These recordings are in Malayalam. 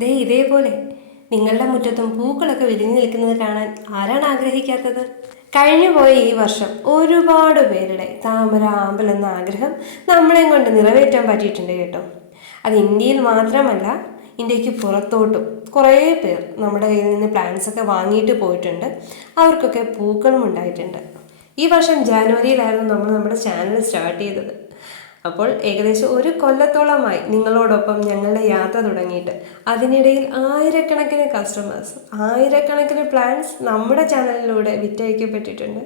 ദേ ഇതേപോലെ നിങ്ങളുടെ മുറ്റത്തും പൂക്കളൊക്കെ വിരിഞ്ഞു നിൽക്കുന്നത് കാണാൻ ആരാണ് ആഗ്രഹിക്കാത്തത്? കഴിഞ്ഞുപോയ ഈ വർഷം ഒരുപാട് പേരുടെ താമര ആമ്പൽ എന്ന ആഗ്രഹം നമ്മളെയും കൊണ്ട് നിറവേറ്റാൻ പറ്റിയിട്ടുണ്ട് കേട്ടോ. അത് ഇന്ത്യയിൽ മാത്രമല്ല, ഇന്ത്യക്ക് പുറത്തോട്ടും കുറേ പേർ നമ്മുടെ കയ്യിൽ നിന്ന് പ്ലാന്റ്സ് ഒക്കെ വാങ്ങിയിട്ട് പോയിട്ടുണ്ട്. അവർക്കൊക്കെ പൂക്കളും ഉണ്ടായിട്ടുണ്ട്. ഈ വർഷം ജാനുവരിയിലായിരുന്നു നമ്മൾ നമ്മുടെ ചാനൽ സ്റ്റാർട്ട് ചെയ്തത്. അപ്പോൾ ഏകദേശം ഒരു കൊല്ലത്തോളമായി നിങ്ങളോടൊപ്പം ഞങ്ങളുടെ യാത്ര തുടങ്ങിയിട്ട്. അതിനിടയിൽ ആയിരക്കണക്കിന് കസ്റ്റമേഴ്സ്, ആയിരക്കണക്കിന് പ്ലാന്റ്സ് നമ്മുടെ ചാനലിലൂടെ വിറ്റഴിക്കപ്പെട്ടിട്ടുണ്ട്.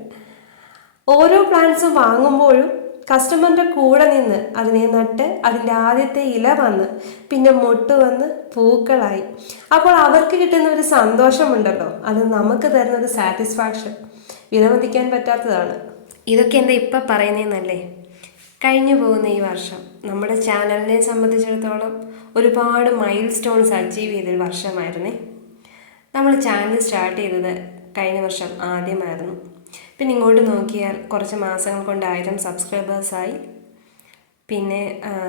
ഓരോ പ്ലാന്റ്സും വാങ്ങുമ്പോഴും കസ്റ്റമറിൻ്റെ കൂടെ നിന്ന് അതിനെ നട്ട് അതിൻ്റെ ആദ്യത്തെ ഇല വന്ന് പിന്നെ മൊട്ട് വന്ന് പൂക്കളായി. അപ്പോൾ അവർക്ക് കിട്ടുന്ന ഒരു സന്തോഷമുണ്ടല്ലോ, അത് നമുക്ക് തരുന്ന ഒരു സാറ്റിസ്ഫാക്ഷൻ വിലമതിക്കാൻ പറ്റാത്തതാണ്. ഇതൊക്കെ എന്താ ഇപ്പം പറയുന്നതെന്നല്ലേ? കഴിഞ്ഞു പോകുന്ന ഈ വർഷം നമ്മുടെ ചാനലിനെ സംബന്ധിച്ചിടത്തോളം ഒരുപാട് മൈൽ സ്റ്റോൺസ് അച്ചീവ് ചെയ്തൊരു വർഷമായിരുന്നേ. നമ്മൾ ചാനൽ സ്റ്റാർട്ട് ചെയ്തത് കഴിഞ്ഞ വർഷം ആദ്യമായിരുന്നു. പിന്നെ ഇങ്ങോട്ട് നോക്കിയാൽ കുറച്ച് മാസങ്ങൾ കൊണ്ട് 1000 സബ്സ്ക്രൈബേഴ്സായി. പിന്നെ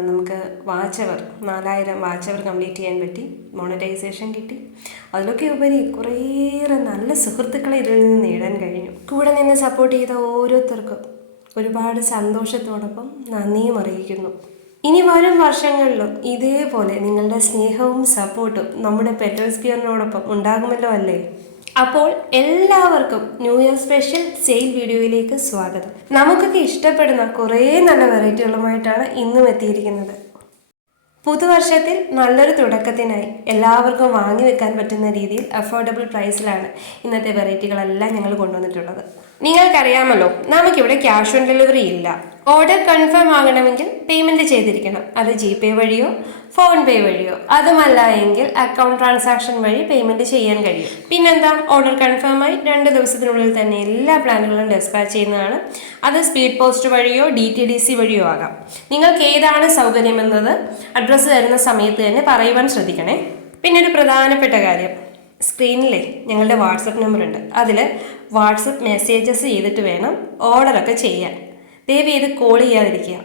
നമുക്ക് 4000 വാച്ച് അവർ കംപ്ലീറ്റ് ചെയ്യാൻ പറ്റി. മോണിറ്റൈസേഷൻ കിട്ടി. അതിലൊക്കെ ഉപരി കുറേയേറെ നല്ല സുഹൃത്തുക്കളെ ഇതിൽ നിന്ന് നേടാൻ കഴിഞ്ഞു. കൂടെ നിന്ന് സപ്പോർട്ട് ചെയ്ത ഓരോരുത്തർക്കും ഒരുപാട് സന്തോഷത്തോടൊപ്പം നന്ദിയും അറിയിക്കുന്നു. ഇനി വരും വർഷങ്ങളിലും ഇതേപോലെ നിങ്ങളുടെ സ്നേഹവും സപ്പോർട്ടും നമ്മുടെ പെറ്റൽസ് ഗിയറിനോടൊപ്പം ഉണ്ടാകുമല്ലോ അല്ലേ? അപ്പോൾ എല്ലാവർക്കും ന്യൂ ഇയർ സ്പെഷ്യൽ സെയിൽ വീഡിയോയിലേക്ക് സ്വാഗതം. നമുക്കൊക്കെ ഇഷ്ടപ്പെടുന്ന കുറേ നല്ല വെറൈറ്റികളുമായിട്ടാണ് ഇന്നും എത്തിയിരിക്കുന്നത്. പുതുവർഷത്തിൽ നല്ലൊരു തുടക്കത്തിനായി എല്ലാവർക്കും വാങ്ങി വെക്കാൻ പറ്റുന്ന രീതിയിൽ അഫോർഡബിൾ പ്രൈസിലാണ് ഇന്നത്തെ വെറൈറ്റികളെല്ലാം ഞങ്ങൾ കൊണ്ടുവന്നിട്ടുള്ളത്. നിങ്ങൾക്കറിയാമല്ലോ, നമുക്കിവിടെ ക്യാഷ് ഓൺ ഡെലിവറി ഇല്ല. ഓർഡർ കൺഫേം ആകണമെങ്കിൽ പേയ്മെൻറ്റ് ചെയ്തിരിക്കണം. അത് GPay വഴിയോ ഫോൺ പേ വഴിയോ, അതുമല്ല എങ്കിൽ അക്കൗണ്ട് ട്രാൻസാക്ഷൻ വഴി പേയ്മെൻറ്റ് ചെയ്യാൻ കഴിയും. പിന്നെന്താ, ഓർഡർ കൺഫേമായി 2 ദിവസത്തിനുള്ളിൽ തന്നെ എല്ലാ പ്ലാനുകളും ഡെസ്പാച്ച് ചെയ്യുന്നതാണ്. അത് സ്പീഡ് പോസ്റ്റ് വഴിയോ DTDC വഴിയോ ആകാം. നിങ്ങൾക്ക് ഏതാണ് സൗകര്യമെന്നത് അഡ്രസ്സ് തരുന്ന സമയത്ത് തന്നെ പറയുവാൻ ശ്രദ്ധിക്കണേ. പിന്നെ ഒരു പ്രധാനപ്പെട്ട കാര്യം, സ്ക്രീനിലെ ഞങ്ങളുടെ വാട്സപ്പ് നമ്പർ ഉണ്ട്. അതിൽ വാട്സപ്പ് മെസ്സേജസ് ചെയ്തിട്ട് വേണം ഓർഡറൊക്കെ ചെയ്യാൻ. ദയവ് ചെയ്ത് കോൾ ചെയ്യാതിരിക്കുക.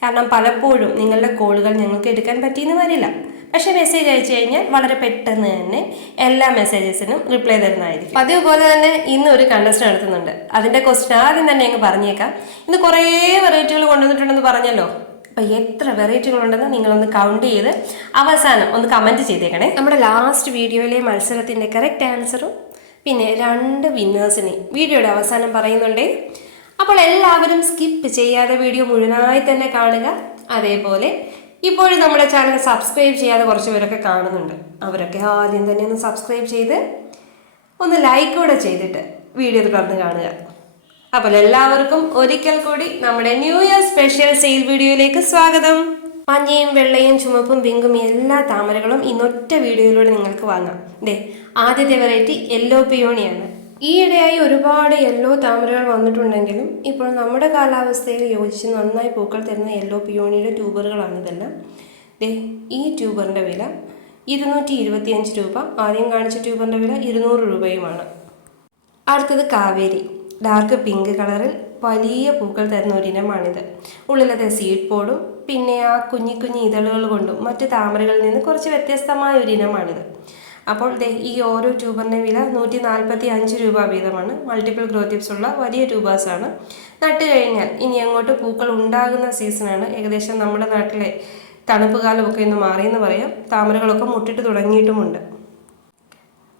കാരണം പലപ്പോഴും നിങ്ങളുടെ കോളുകൾ ഞങ്ങൾക്ക് എടുക്കാൻ പറ്റിയെന്ന് വരില്ല. പക്ഷേ മെസ്സേജ് അയച്ചു കഴിഞ്ഞാൽ വളരെ പെട്ടെന്ന് തന്നെ എല്ലാ മെസ്സേജസിനും റിപ്ലൈ തരുന്നതായിരിക്കും. അതേപോലെ തന്നെ ഇന്ന് ഒരു കണ്ടസ്റ്റ് നടത്തുന്നുണ്ട്. അതിൻ്റെ ക്വസ്റ്റ്യൻ ആദ്യം തന്നെ ഞങ്ങൾ പറഞ്ഞേക്കാം. ഇന്ന് കുറേ വെറൈറ്റികൾ കൊണ്ടുവന്നിട്ടുണ്ടെന്ന് പറഞ്ഞല്ലോ. അപ്പോൾ എത്ര വെറൈറ്റികളുണ്ടെന്ന് നിങ്ങളൊന്ന് കൗണ്ട് ചെയ്ത് അവസാനം ഒന്ന് കമൻറ്റ് ചെയ്തേക്കണേ. നമ്മുടെ ലാസ്റ്റ് വീഡിയോയിലെ മത്സരത്തിൻ്റെ കറക്റ്റ് ആൻസറും പിന്നെ 2 വിന്നേഴ്സിനെ വീഡിയോയുടെ അവസാനം പറയുന്നുണ്ടേ. അപ്പോൾ എല്ലാവരും സ്കിപ്പ് ചെയ്യാതെ വീഡിയോ മുഴുവനായി തന്നെ കാണുക. അതേപോലെ ഇപ്പോഴും നമ്മുടെ ചാനൽ സബ്സ്ക്രൈബ് ചെയ്യാതെ കുറച്ച് പേരൊക്കെ കാണുന്നുണ്ട്. അവരൊക്കെ ആദ്യം തന്നെ ഒന്ന് സബ്സ്ക്രൈബ് ചെയ്ത് ഒന്ന് ലൈക്ക് കൂടെ ചെയ്തിട്ട് വീഡിയോ തുടർന്ന് കാണുക. അപ്പോൾ എല്ലാവർക്കും ഒരിക്കൽ കൂടി നമ്മുടെ ന്യൂ ഇയർ സ്പെഷ്യൽ സെയിൽ വീഡിയോയിലേക്ക് സ്വാഗതം. മഞ്ഞയും വെള്ളയും ചുമപ്പും പിങ്കും എല്ലാ താമരകളും ഇന്നൊറ്റ വീഡിയോയിലൂടെ നിങ്ങൾക്ക് വാങ്ങാം. ആദ്യത്തെ വെറൈറ്റി യെല്ലോ പിയോണിയാണ്. ഈയിടെയായി ഒരുപാട് യെല്ലോ താമരകൾ വന്നിട്ടുണ്ടെങ്കിലും ഇപ്പോൾ നമ്മുടെ കാലാവസ്ഥയിൽ യോജിച്ച് നന്നായി പൂക്കൾ തരുന്ന യെല്ലോ പിയോണിയുടെ ട്യൂബറുകളാണ് ഇതെല്ലാം. ഈ ട്യൂബറിൻ്റെ വില 225 രൂപ. ആദ്യം കാണിച്ച ട്യൂബറിൻ്റെ വില 200 രൂപയുമാണ്. അടുത്തത് കാവേരി. ഡാർക്ക് പിങ്ക് കളറിൽ വലിയ പൂക്കൾ തരുന്ന ഒരിനമാണിത്. ഉള്ളിലത്തെ സീഡ് പോഡും പിന്നെ ആ കുഞ്ഞി കുഞ്ഞി ഇതളുകൾ കൊണ്ടും മറ്റ് താമരകളിൽ നിന്ന് കുറച്ച് വ്യത്യസ്തമായ ഒരിനമാണിത്. അപ്പോൾ ഈ ഓരോ ട്യൂബറിൻ്റെ വില 145 രൂപ വീതമാണ്. മൾട്ടിപ്പിൾ ഗ്രോ ടിപ്സ് ഉള്ള വലിയ ട്യൂബേഴ്സാണ്. നട്ട് കഴിഞ്ഞാൽ ഇനി അങ്ങോട്ട് പൂക്കൾ ഉണ്ടാകുന്ന സീസണാണ്. ഏകദേശം നമ്മുടെ നാട്ടിലെ തണുപ്പ് കാലമൊക്കെ ഇന്ന് മാറിയെന്ന് പറയാം. താമരകളൊക്കെ മുട്ടിട്ട് തുടങ്ങിയിട്ടുമുണ്ട്.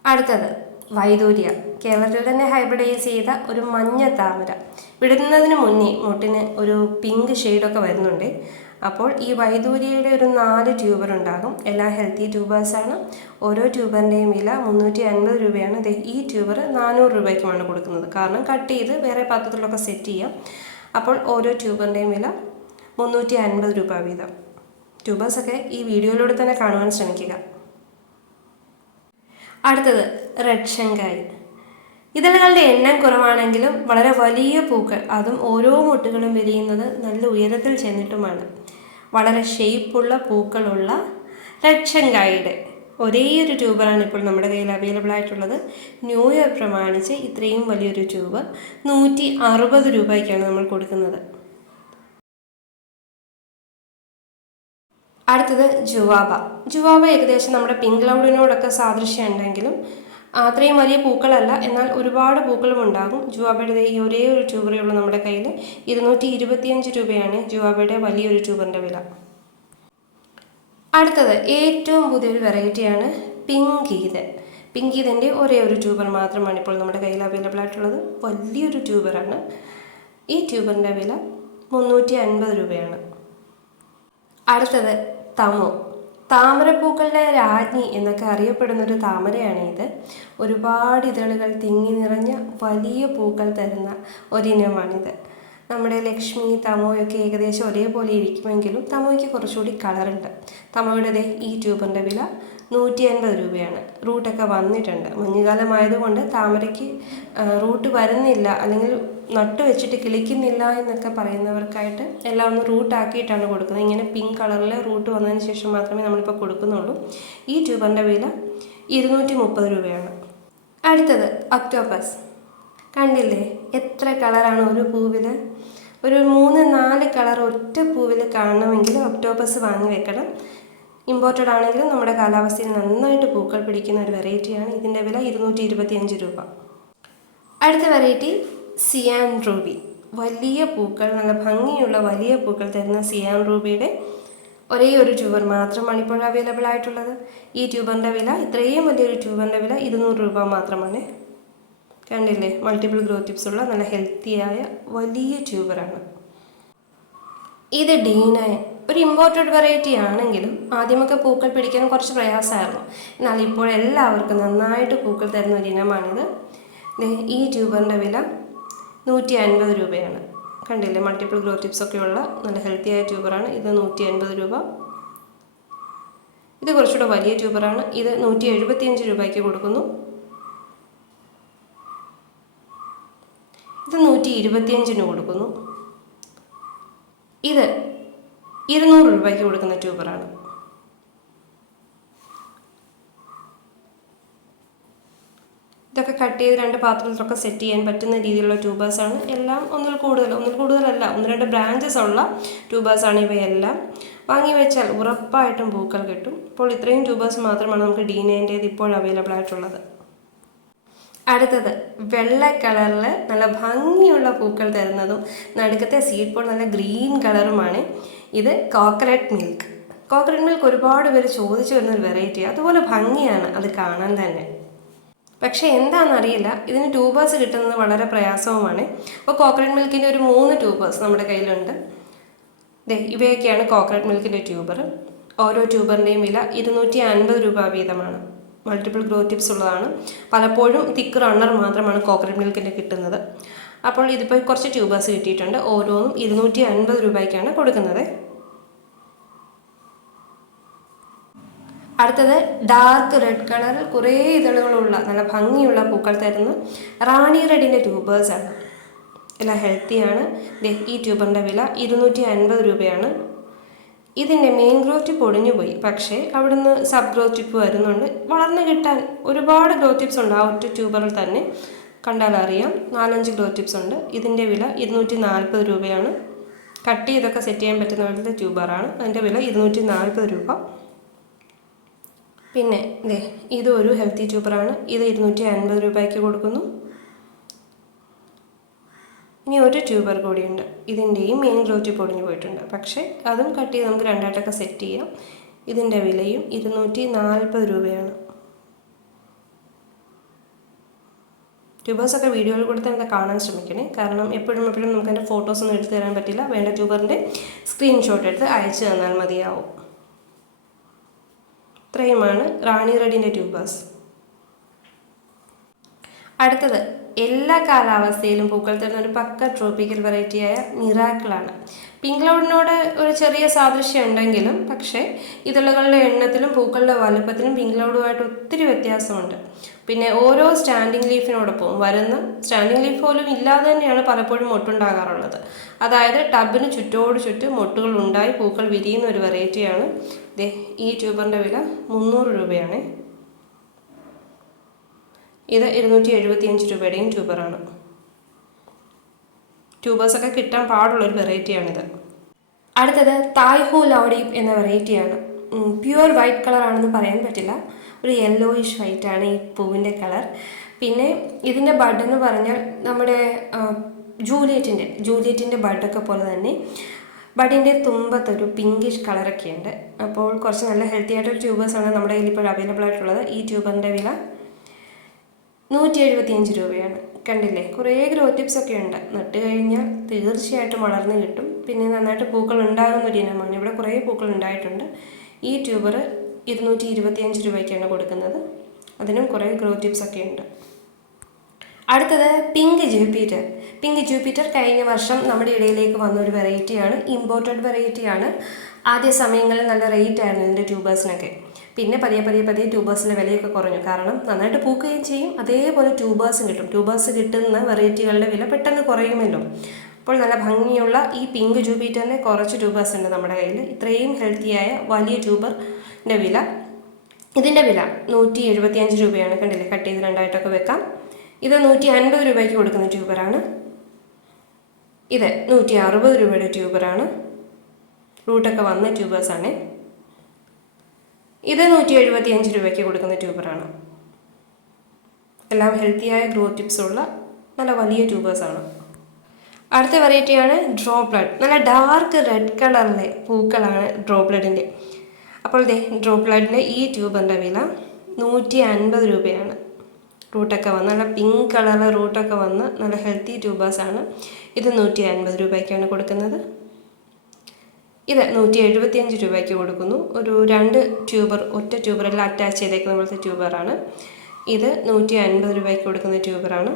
അടുത്തത് വൈദൂര്യ. കേരളത്തിൽ തന്നെ ഹൈബ്രിഡൈസ് ചെയ്ത ഒരു മഞ്ഞ താമര. വിടുന്നതിന് മുന്നേ മുട്ടിന് ഒരു പിങ്ക് ഷെയ്ഡൊക്കെ വരുന്നുണ്ട്. അപ്പോൾ ഈ വൈദൂര്യയുടെ ഒരു 4 ട്യൂബർ ഉണ്ടാകും. എല്ലാം ഹെൽത്തി ട്യൂബേഴ്സാണ്. ഓരോ ട്യൂബറിൻ്റെയും വില 350 രൂപയാണ്. ഈ ട്യൂബർ 400 രൂപയ്ക്കുമാണ് കൊടുക്കുന്നത്. കാരണം കട്ട് ചെയ്ത് വേറെ പാത്രത്തിലൊക്കെ സെറ്റ് ചെയ്യാം. അപ്പോൾ ഓരോ ട്യൂബറിൻ്റെയും വില 350 രൂപ വീതം. ട്യൂബേഴ്സൊക്കെ ഈ വീഡിയോയിലൂടെ തന്നെ കാണുവാൻ ശ്രമിക്കുക. അടുത്തത് റെഡ് ഷങ്കായി. ഇതളുകളുടെ എണ്ണം കുറവാണെങ്കിലും വളരെ വലിയ പൂക്കൾ, അതും ഓരോ മുട്ടുകളും വിരിയുന്നത് നല്ല ഉയരത്തിൽ ചെന്നിട്ടുമാണ്. വളരെ ഷേപ്പുള്ള പൂക്കളുള്ള റെഡ് ഷങ്കായിയുടെ ഒരേയൊരു ട്യൂബറാണ് ഇപ്പോൾ നമ്മുടെ കയ്യിൽ അവൈലബിൾ ആയിട്ടുള്ളത്. ന്യൂ ഇയർ പ്രമാണിച്ച് ഇത്രയും വലിയൊരു ട്യൂബർ 160 രൂപയ്ക്കാണ് നമ്മൾ കൊടുക്കുന്നത്. അടുത്തത് ജുവാബ. ജുവാബ ഏകദേശം നമ്മുടെ പിങ്ക് ക്ലൗഡിനോടൊക്കെ സാദൃശ്യം ഉണ്ടെങ്കിലും അത്രയും വലിയ പൂക്കളല്ല, എന്നാൽ ഒരുപാട് പൂക്കളും ഉണ്ടാകും. ജുവാബയുടെ ഈ ഒരേ ഒരു ട്യൂബറേ ഉള്ളൂ നമ്മുടെ കയ്യിൽ. 225 രൂപയാണ് ജുവാബയുടെ വലിയൊരു ട്യൂബറിൻ്റെ വില. അടുത്തത് ഏറ്റവും പുതിയൊരു വെറൈറ്റിയാണ് പിങ്കീതൻ. പിങ്കീതൻ്റെ ഒരേ ഒരു ട്യൂബർ മാത്രമാണ് ഇപ്പോൾ നമ്മുടെ കയ്യിൽ അവൈലബിൾ ആയിട്ടുള്ളത്. വലിയൊരു ട്യൂബറാണ്. ഈ ട്യൂബറിൻ്റെ വില 350 രൂപയാണ്. അടുത്തത് തമോ. താമരപ്പൂക്കളുടെ രാജ്ഞി എന്നൊക്കെ അറിയപ്പെടുന്നൊരു താമരയാണ് ഇത്. ഒരുപാട് ഇതളുകൾ തിങ്ങി നിറഞ്ഞ വലിയ പൂക്കൾ തരുന്ന ഒരിനമാണിത്. നമ്മുടെ ലക്ഷ്മി തമോയൊക്കെ ഏകദേശം ഒരേപോലെ ഇരിക്കുമെങ്കിലും തമോയ്ക്ക് കുറച്ചുകൂടി കളറുണ്ട്. തമോയുടെ ഈ ട്യൂബറിൻ്റെ വില 150 രൂപയാണ്. റൂട്ടൊക്കെ വന്നിട്ടുണ്ട്. മഞ്ഞുകാലമായതുകൊണ്ട് താമരയ്ക്ക് റൂട്ട് വരുന്നില്ല, അല്ലെങ്കിൽ നട്ടു വെച്ചിട്ട് കിളിക്കുന്നില്ല എന്നൊക്കെ പറയുന്നവർക്കായിട്ട് എല്ലാം ഒന്ന് റൂട്ടാക്കിയിട്ടാണ് കൊടുക്കുന്നത്. ഇങ്ങനെ പിങ്ക് കളറിൽ റൂട്ട് വന്നതിന് ശേഷം മാത്രമേ നമ്മളിപ്പോൾ കൊടുക്കുന്നുള്ളൂ. ഈ ട്യൂബറിൻ്റെ വില 230 രൂപയാണ്. അടുത്തത് ഒക്ടോപ്പസ്. കണ്ടില്ലേ എത്ര കളറാണ് ഒരു പൂവിൽ? ഒരു 3-4 കളർ ഒറ്റ പൂവിൽ കാണണമെങ്കിൽ ഒക്ടോപ്പസ് വാങ്ങി വെക്കണം. ഇമ്പോർട്ടഡ് ആണെങ്കിലും നമ്മുടെ കാലാവസ്ഥയിൽ നന്നായിട്ട് പൂക്കൾ പിടിക്കുന്ന ഒരു വെറൈറ്റിയാണ്. ഇതിൻ്റെ വില 225 രൂപ. അടുത്ത വെറൈറ്റി സിയാൻ റൂബി. വലിയ പൂക്കൾ, നല്ല ഭംഗിയുള്ള വലിയ പൂക്കൾ തരുന്ന സിയാൻ റൂബിയുടെ ഒരേ ഒരു ട്യൂബർ മാത്രമാണ് ഇപ്പോൾ അവൈലബിൾ ആയിട്ടുള്ളത്. ഈ ട്യൂബറിൻ്റെ വില, ഇത്രയും വലിയൊരു ട്യൂബറിൻ്റെ വില 200 രൂപ മാത്രമാണ്. കണ്ടില്ലേ, മൾട്ടിപ്പിൾ ഗ്രോ ടിപ്സ് ഉള്ള നല്ല ഹെൽത്തിയായ വലിയ ട്യൂബറാണ്. ഇത് D9. ഒരു ഇമ്പോർട്ടഡ് വെറൈറ്റി ആണെങ്കിലും ആദ്യമൊക്കെ പൂക്കൾ പിടിക്കാൻ കുറച്ച് പ്രയാസമായിരുന്നു. എന്നാൽ ഇപ്പോൾ എല്ലാവർക്കും നന്നായിട്ട് പൂക്കൾ തരുന്ന ഒരു ഇനമാണിത്. ഈ ട്യൂബറിൻ്റെ വില 150 രൂപയാണ്. കണ്ടില്ലേ, മൾട്ടിപ്പിൾ ഗ്രോ ടിപ്സ് ഒക്കെയുള്ള നല്ല ഹെൽത്തിയായ ട്യൂബറാണ്. ഇത് 150 രൂപ. ഇത് കുറച്ചുകൂടെ വലിയ ട്യൂബറാണ്. ഇത് 175 രൂപയ്ക്ക് കൊടുക്കുന്നു. ഇത് 125 കൊടുക്കുന്നു. ഇത് 200 രൂപയ്ക്ക് കൊടുക്കുന്ന ട്യൂബറാണ്. ഇതൊക്കെ കട്ട് ചെയ്ത് 2 പാത്രത്തിലൊക്കെ സെറ്റ് ചെയ്യാൻ പറ്റുന്ന രീതിയിലുള്ള ട്യൂബേഴ്സാണ്. എല്ലാം ഒന്നിൽ കൂടുതലല്ല 1-2 ബ്രാഞ്ചസ് ഉള്ള ട്യൂബേഴ്സാണ് ഇവയെല്ലാം. വാങ്ങി വെച്ചാൽ ഉറപ്പായിട്ടും പൂക്കൾ കിട്ടും. ഇപ്പോൾ ഇത്രയും ട്യൂബേഴ്സ് മാത്രമാണ് നമുക്ക് D9 ഇപ്പോൾ അവൈലബിൾ ആയിട്ടുള്ളത്. അടുത്തത് വെള്ള കളറിൽ നല്ല ഭംഗിയുള്ള പൂക്കൾ തരുന്നതും നടുക്കത്തെ സീഡ് പോൾ നല്ല ഗ്രീൻ കളറുമാണ്. ഇത് കോക്കനട്ട് മിൽക്ക്. കോക്കനട്ട് മിൽക്ക് ഒരുപാട് പേര് ചോദിച്ചു വരുന്നൊരു വെറൈറ്റി. അതുപോലെ ഭംഗിയാണ് അത് കാണാൻ തന്നെ. പക്ഷേ എന്താണെന്നറിയില്ല, ഇതിന് ട്യൂബേഴ്സ് കിട്ടുന്നത് വളരെ പ്രയാസവുമാണ്. അപ്പോൾ കോക്കനട്ട് മിൽക്കിൻ്റെ ഒരു 3 ട്യൂബേഴ്സ് നമ്മുടെ കയ്യിലുണ്ട്. ഇവയൊക്കെയാണ് കോക്കനട്ട് മിൽക്കിൻ്റെ ട്യൂബർ. ഓരോ ട്യൂബറിൻ്റെയും വില 250 രൂപ വീതമാണ്. മൾട്ടിപ്പിൾ ഗ്രോ ടിപ്സ് ഉള്ളതാണ്. പലപ്പോഴും തിക്ക് റണ്ണർ മാത്രമാണ് കോക്കനട്ട് മിൽക്കിൻ്റെ കിട്ടുന്നത്. അപ്പോൾ ഇതിപ്പോൾ കുറച്ച് ട്യൂബേഴ്സ് കിട്ടിയിട്ടുണ്ട്. ഓരോന്നും 250 രൂപയ്ക്കാണ് കൊടുക്കുന്നത്. അടുത്തത് ഡാർക്ക് റെഡ് കളറിൽ കുറേ ഇതളുകളുള്ള നല്ല ഭംഗിയുള്ള പൂക്കൾ തരുന്ന റാണി റെഡിൻ്റെ ട്യൂബേഴ്സാണ്. എല്ലാം ഹെൽത്തിയാണ്. ഈ ട്യൂബറിൻ്റെ വില 250 രൂപയാണ്. ഇതിൻ്റെ മെയിൻ ഗ്രോ ടിപ്പ് ഒടിഞ്ഞുപോയി, പക്ഷേ അവിടുന്ന് സബ് ഗ്രോ ടിപ്പ് വരുന്നുണ്ട്. വളർന്നു കിട്ടാൻ ഒരുപാട് ഗ്രോ ടിപ്സ് ഉണ്ട്. ആ ഒറ്റ ട്യൂബറിൽ തന്നെ കണ്ടാൽ അറിയാം 4-5 ഗ്രോ ടിപ്സ് ഉണ്ട്. ഇതിൻ്റെ വില 240 രൂപയാണ്. കട്ട് ചെയ്തൊക്കെ സെറ്റ് ചെയ്യാൻ പറ്റുന്ന പോലത്തെ ട്യൂബറാണ്. അതിൻ്റെ വില 240 രൂപ. പിന്നെ ഇതൊരു ഹെൽത്തി ട്യൂബറാണ്. ഇത് 250 രൂപയ്ക്ക് കൊടുക്കുന്നു. ഇനി ഒരു ട്യൂബർ കൂടിയുണ്ട്. ഇതിൻ്റെയും മെയിൻ ഗ്രോ ടിപ്പ് ഒടിഞ്ഞു പോയിട്ടുണ്ട്, പക്ഷേ അതും കട്ട് ചെയ്ത് നമുക്ക് 2ആയിട്ടൊക്കെ സെറ്റ് ചെയ്യാം. ഇതിൻ്റെ വിലയും 240 രൂപയാണ്. ട്യൂബേഴ്സൊക്കെ വീഡിയോയിൽ കൊടുത്ത് നമുക്ക് കാണാൻ ശ്രമിക്കണേ. കാരണം എപ്പോഴും നമുക്ക് എൻ്റെ ഫോട്ടോസൊന്നും എടുത്തു തരാൻ പറ്റില്ല. വേണ്ട ട്യൂബറിൻ്റെ സ്ക്രീൻഷോട്ട് എടുത്ത് അയച്ചു തന്നാൽ മതിയാവും. ഇത്രയുമാണ് റാണി റെഡിൻ്റെ ട്യൂബേഴ്സ്. അടുത്തത് എല്ലാ കാലാവസ്ഥയിലും പൂക്കൾ തരുന്ന ഒരു പക്ക ട്രോപ്പിക്കൽ വെറൈറ്റിയായ മിറാക്കിളാണ്. പിങ്ക് ക്ലൗഡിനോട് ഒരു ചെറിയ സാദൃശ്യം ഉണ്ടെങ്കിലും പക്ഷേ ഇതളുകളുടെ എണ്ണത്തിലും പൂക്കളുടെ വലുപ്പത്തിലും പിങ്ക് ക്ലൗഡുമായിട്ട് ഒത്തിരി വ്യത്യാസമുണ്ട്. പിന്നെ ഓരോ സ്റ്റാൻഡിങ് ലീഫിനോടൊപ്പം വരുന്ന സ്റ്റാൻഡിങ് ലീഫ് പോലും ഇല്ലാതെ തന്നെയാണ് പലപ്പോഴും മൊട്ടുണ്ടാകാറുള്ളത്. അതായത് ടബിന് ചുറ്റോട് ചുറ്റും മൊട്ടുകൾ ഉണ്ടായി പൂക്കൾ വിരിയുന്ന ഒരു വെറൈറ്റിയാണ്. ഈ ട്യൂബറിൻ്റെ വില 300 രൂപയാണ്. ഇത് 275 രൂപയുടെയും ട്യൂബറാണ്. ട്യൂബേഴ്സൊക്കെ കിട്ടാൻ പാടുള്ളൊരു വെറൈറ്റിയാണിത്. അടുത്തത് തായ് ഹോ ലൗഡീപ് എന്ന വെറൈറ്റിയാണ്. പ്യുവർ വൈറ്റ് കളറാണെന്ന് പറയാൻ പറ്റില്ല, ഒരു യെല്ലോയിഷ് വൈറ്റ് ആണ് ഈ പൂവിൻ്റെ കളർ. പിന്നെ ഇതിൻ്റെ ബഡ് എന്ന് പറഞ്ഞാൽ നമ്മുടെ ജൂലിയറ്റിൻ്റെ ബഡൊക്കെ പോലെ തന്നെ ബഡിൻ്റെ തുമ്പത്തൊരു പിങ്കിഷ് കളറൊക്കെ ഉണ്ട്. അപ്പോൾ കുറച്ച് നല്ല ഹെൽത്തി ആയിട്ടൊരു ട്യൂബേഴ്സാണ് നമ്മുടെ കയ്യിൽ ഇപ്പോൾ അവൈലബിൾ ആയിട്ടുള്ളത്. ഈ ട്യൂബറിൻ്റെ വില 175 രൂപയാണ്. കണ്ടില്ലേ, കുറേ ഗ്രോ ടിപ്സ് ഒക്കെ ഉണ്ട്. നട്ട് കഴിഞ്ഞാൽ തീർച്ചയായിട്ടും വളർന്ന് കിട്ടും. പിന്നെ നന്നായിട്ട് പൂക്കൾ ഉണ്ടാകുന്ന ഒരു ഇനമാണ്. ഇവിടെ കുറേ പൂക്കൾ ഉണ്ടായിട്ടുണ്ട്. ഈ ട്യൂബർ 225 രൂപയ്ക്കാണ് കൊടുക്കുന്നത്. അതിനും കുറേ ഗ്രോ ടിപ്സ് ഒക്കെ ഉണ്ട്. അടുത്തത് പിങ്ക് ജൂപ്പിറ്റർ കഴിഞ്ഞ വർഷം നമ്മുടെ ഇടയിലേക്ക് വന്നൊരു വെറൈറ്റിയാണ്, ഇമ്പോർട്ടഡ് വെറൈറ്റിയാണ്. ആദ്യ സമയങ്ങളിൽ നല്ല റേറ്റ് ആയിരുന്നു ഇതിൻ്റെ ട്യൂബേഴ്സിനൊക്കെ. പിന്നെ പതിയെ ട്യൂബേഴ്സിൻ്റെ വിലയൊക്കെ കുറഞ്ഞു. കാരണം നന്നായിട്ട് പൂക്കുകയും ചെയ്യും, അതേപോലെ ട്യൂബേഴ്സും കിട്ടും. ട്യൂബേഴ്സ് കിട്ടുന്ന വെറൈറ്റികളുടെ വില പെട്ടെന്ന് കുറയുമല്ലോ. അപ്പോൾ നല്ല ഭംഗിയുള്ള ഈ പിങ്ക് ജൂപ്പിറ്ററിന് കുറച്ച് ട്യൂബേഴ്സ് ഉണ്ട് നമ്മുടെ കയ്യിൽ. ഇത്രയും ഹെൽത്തിയായ വലിയ ട്യൂബറിൻ്റെ വില, ഇതിൻ്റെ വില 175 രൂപയാണ്. കണ്ടില്ലേ, കട്ട് ചെയ്ത് രണ്ടായിട്ടൊക്കെ വെക്കാം. ഇത് 150 രൂപയ്ക്ക് കൊടുക്കുന്ന ട്യൂബറാണ്. ഇത് 160 രൂപയുടെ ട്യൂബറാണ്. റൂട്ടൊക്കെ വന്ന ട്യൂബേഴ്സാണ്. ഇത് 175 രൂപയ്ക്ക് കൊടുക്കുന്ന ട്യൂബറാണ്. എല്ലാം ഹെൽത്തിയായ ഗ്രോ ടിപ്സുള്ള നല്ല വലിയ ട്യൂബേഴ്സാണ്. അടുത്ത വെറൈറ്റിയാണ് ഡ്രോപ്ലെഡ്. നല്ല ഡാർക്ക് റെഡ് കളറിലെ പൂക്കളാണ് ഡ്രോപ്ലെഡിൻ്റെ. അപ്പോൾ ഡ്രോപ്ലെഡിൻ്റെ ഈ ട്യൂബറിൻ്റെ വില 150 രൂപയാണ്. റൂട്ടൊക്കെ വന്ന് നല്ല പിങ്ക് കളറിലെ റൂട്ടൊക്കെ വന്ന് നല്ല ഹെൽത്തി ട്യൂബേഴ്സാണ്. ഇത് 150 രൂപയ്ക്കാണ് കൊടുക്കുന്നത്. ഇത് 175 രൂപയ്ക്ക് കൊടുക്കുന്നു. ഒരു 2 ട്യൂബർ, ഒറ്റ ട്യൂബറെല്ലാം അറ്റാച്ച് ചെയ്തേക്കുന്ന പോലത്തെ ട്യൂബറാണ്. ഇത് 150 രൂപയ്ക്ക് കൊടുക്കുന്ന ട്യൂബറാണ്.